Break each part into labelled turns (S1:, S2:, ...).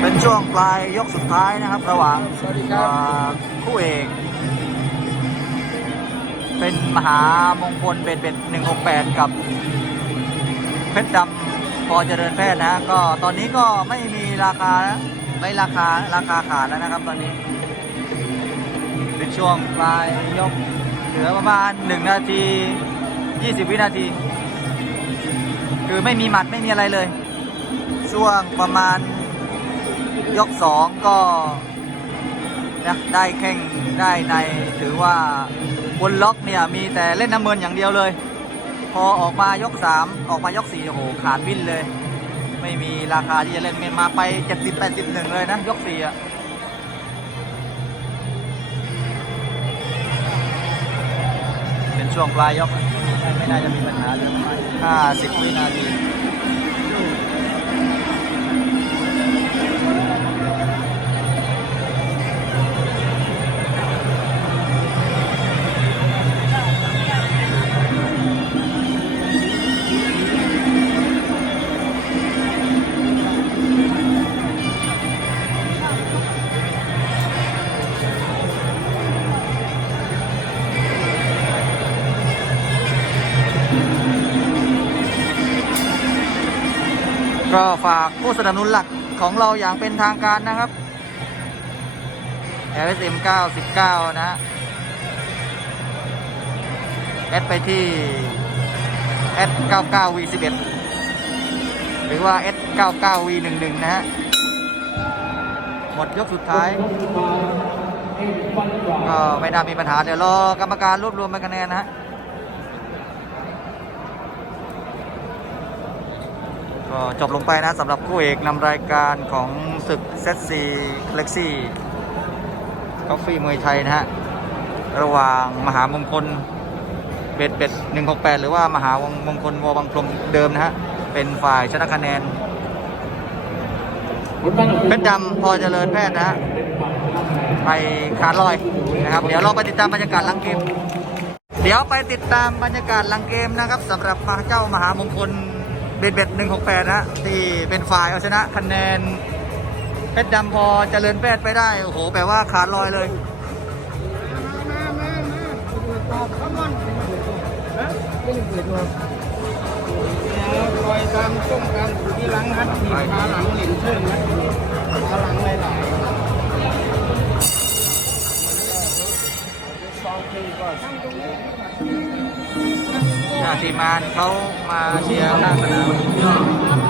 S1: เป็นช่วงปลายยกสุดท้ายนะครับ ระหว่าง
S2: สวัสดีครับ
S1: อ่าคู่เอกเป็นมหามงคลเบ็ดเบ็ดหนึ่งหกแปดกับเพชรดำพอเจริญแพทย์นะก็ตอนนี้ก็ไม่มีราคานะไม่ราคาราคาขาดแล้วนะครับ ตอนนี้ เป็นช่วงปลายยกเหลือประมาณหนึ่งนาทียี่สิบวินาที คือไม่มีหมัดไม่มีอะไรเลย ช่วงประมาณยกสองก็นะได้แข่งได้ในถือว่าบนล็อกเนี่ยมีแต่เล่นน้ำเมินอย่างเดียวเลย พอออกมายกสามออกมายกสี่โอ้โหขาดวิ่นเลย ไม่มีราคาที่จะเล่นเมนมาไปเจ็ดสิบแปดสิบหนึ่งเลยนะ ยกสี่อะ ช่วงปลายยกไม่ไม่น่าจะมีปัญหาเลยห้าสิบวินาที ก็ฝากผู้สนับสนุนหลักของเราอย่างเป็นทางการนะครับ LSM 99 นะ แอดไปที่ S 99 V 11หรือว่า S 99 V 11นะฮะ หมดยกสุดท้าย ก็ไม่น่ามีปัญหา เดี๋ยวรอกรรมการรวบรวมคะแนนนะฮะ ก็จบลงไปนะสำหรับคู่เอกนำรายการของศึกเซตซีเล็กซี่กาแฟมวยไทยนะฮะ ระหว่างมหามงคลเบ็ดเบ็ด168หกแปดหรือว่ามหามงคลวอบังพรมเดิมนะฮะ เป็นฝ่ายชนะคะแนนเพชรดำพอเจริญแพทย์นะฮะไปขาดลอยนะครับ เดี๋ยวเราไปติดตามบรรยากาศหลังเกม เดี๋ยวไปติดตามบรรยากาศหลังเกมนะครับสำหรับมาเจ้ามหามงคล เบ็ดเบ็ดหนึ่งหกแปดนะที่เป็นฝ่ายเอาชนะคะแนนเพชรดำพอเจริญแพทย์ไปได้ โอ้โห แปลว่าขาดลอยเลย
S2: คอยตามต้มกันที่หลังฮัดทีขาหลังหลินเชิญนะขาหลังหลายๆสองทีก่อน
S1: สีมานเขามาเชียร์ข้างสนาม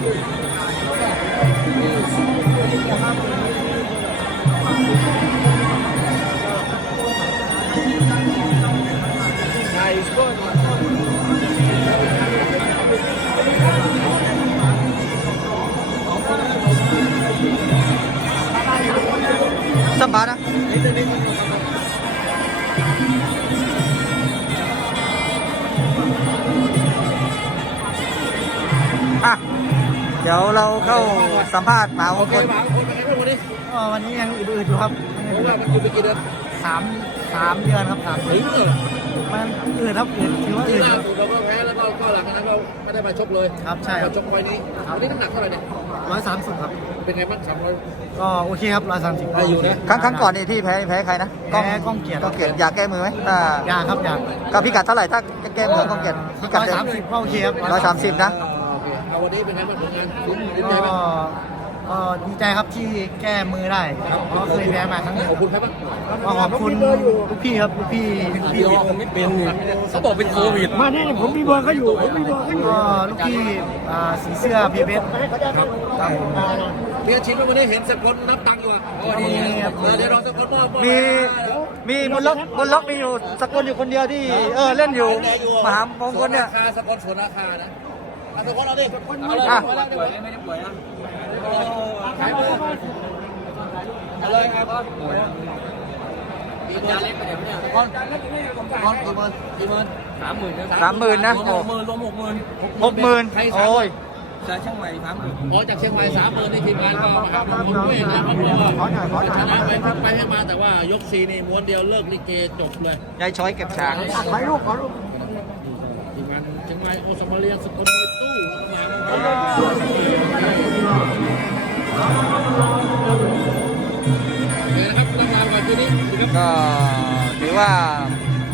S2: Sa para.
S1: Ah. มภาษณ์นะอะเดี๋ยวเราเข้าสัมภาษณ์หมามงคล
S2: ก็วันนี้ยังอืดๆอยู่ครับ
S3: เพราะว่ามันอยู่ไปกี่เดือน
S2: สามสามเดือนครับสามเดื
S3: ถึ
S2: อน
S3: งเลย
S2: มันอืดครับอืดถือว่า
S3: ที่
S2: อืด
S3: ล่า
S2: ครับ
S3: สุดเราก็แพ้แล้วก็ก็หลังจากนั้นเราไม่ได้มาชกเลย
S2: ครับใช่ครับ
S3: มาชกไว้นี้วันนี้น้ำหนักเท่าไหร่เนี่ย
S2: ร้อยสามสิบครับ
S3: เป็นไงบ้างสามร้อย
S2: ก็โอเคครับร้อยสามสิบ
S3: ได้อยู่นะ
S1: ครั้งครั้งก่อนนี่ที่แพ้แพ้ใครนะ
S2: แพ้กล้องเกียรติ
S1: กล้องเกียรติอยากแก้มือไหมถ้า
S2: อยากครับอยาก
S1: ก็พิกัดเท่าไหร่ถ้าจะแก้มือกล้องเกียรติพิกัด
S2: ร้อย
S1: เดิ
S2: สาม
S1: ม
S2: สิบก็โอเคครับ
S1: ร้อยสามสิบนะ
S3: โอเคเอา วันนี้เป็นไงบ้างผลงานคุ้มดีใจ
S2: ก็
S3: ไหม
S2: ก็ดีใจครับที่แก้มือได้เพราะเคยแพ้มาครั้งหนึง
S3: ขอบคุณครับ
S2: ก็ขอบคุณลูกพี่ครับลูกพี่ลูกพี่
S3: ไม่เป็นเขาบอกเป็นโควิด
S2: มาเนี่ยผมมีเบอร์เขาอยู่ผมมีเบอร์เขาอยู่ก็ลูกพี่อ่าสีเสื้อพีเพชรครับครับผม
S3: เพียชินวันนี้เห็นสกลนับตังค์อยู่อะอ๋อนี่ครับเดี๋ยวรอสกลมอบ
S1: มีมีบุญล็อกบุญล็อกมีอยู่สกลอยู่คนเดียวที่เออเล่นอยู่มหามงคลเนี่ย
S3: ราคาสกลส่วนราคานะ สกลเอาดิเอาเลย
S1: อะ
S3: ไม่ได้ป่วยไม่ได้ป่วยนะขายมือเอาเลยครับมีจานเล็กไปเดี๋ยวเนี่ยก้อนก้อนกี่หมื่นกี่หมื่นสามหมื่น
S1: สามหมื่นนะ
S3: รวมหกหมื่นรวมหกหมื่น
S1: หกหมื่นโอ้ย
S3: จากเชียงใหม่สามหมื่นอ๋อจากเชียงใหม่สามหมื่นนี่ทีมงานก็มาหาผมด้วยนะครับเพราะว่าชนะไปทั้งไปให้มาแต่ว่ายกซีนี่ม้วนเดียวเลิกลิเกจบเลย
S1: ยายช้อยเก็บฉาก
S2: ถ่ายรูปขอรูป
S3: ทีม งายงโอสมาเลียสกลมวยตู้นะครับรางวัลก่อนทีนี้ครับ
S1: ก็ถือว่า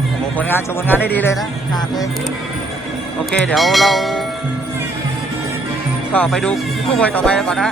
S1: โอ้โหผลงานชมผลงานได้ดีเลยนะขาดเลยโอเค เดี๋ยวเรา ก็ไปดูผู้มวยต่อไปก่อนนะ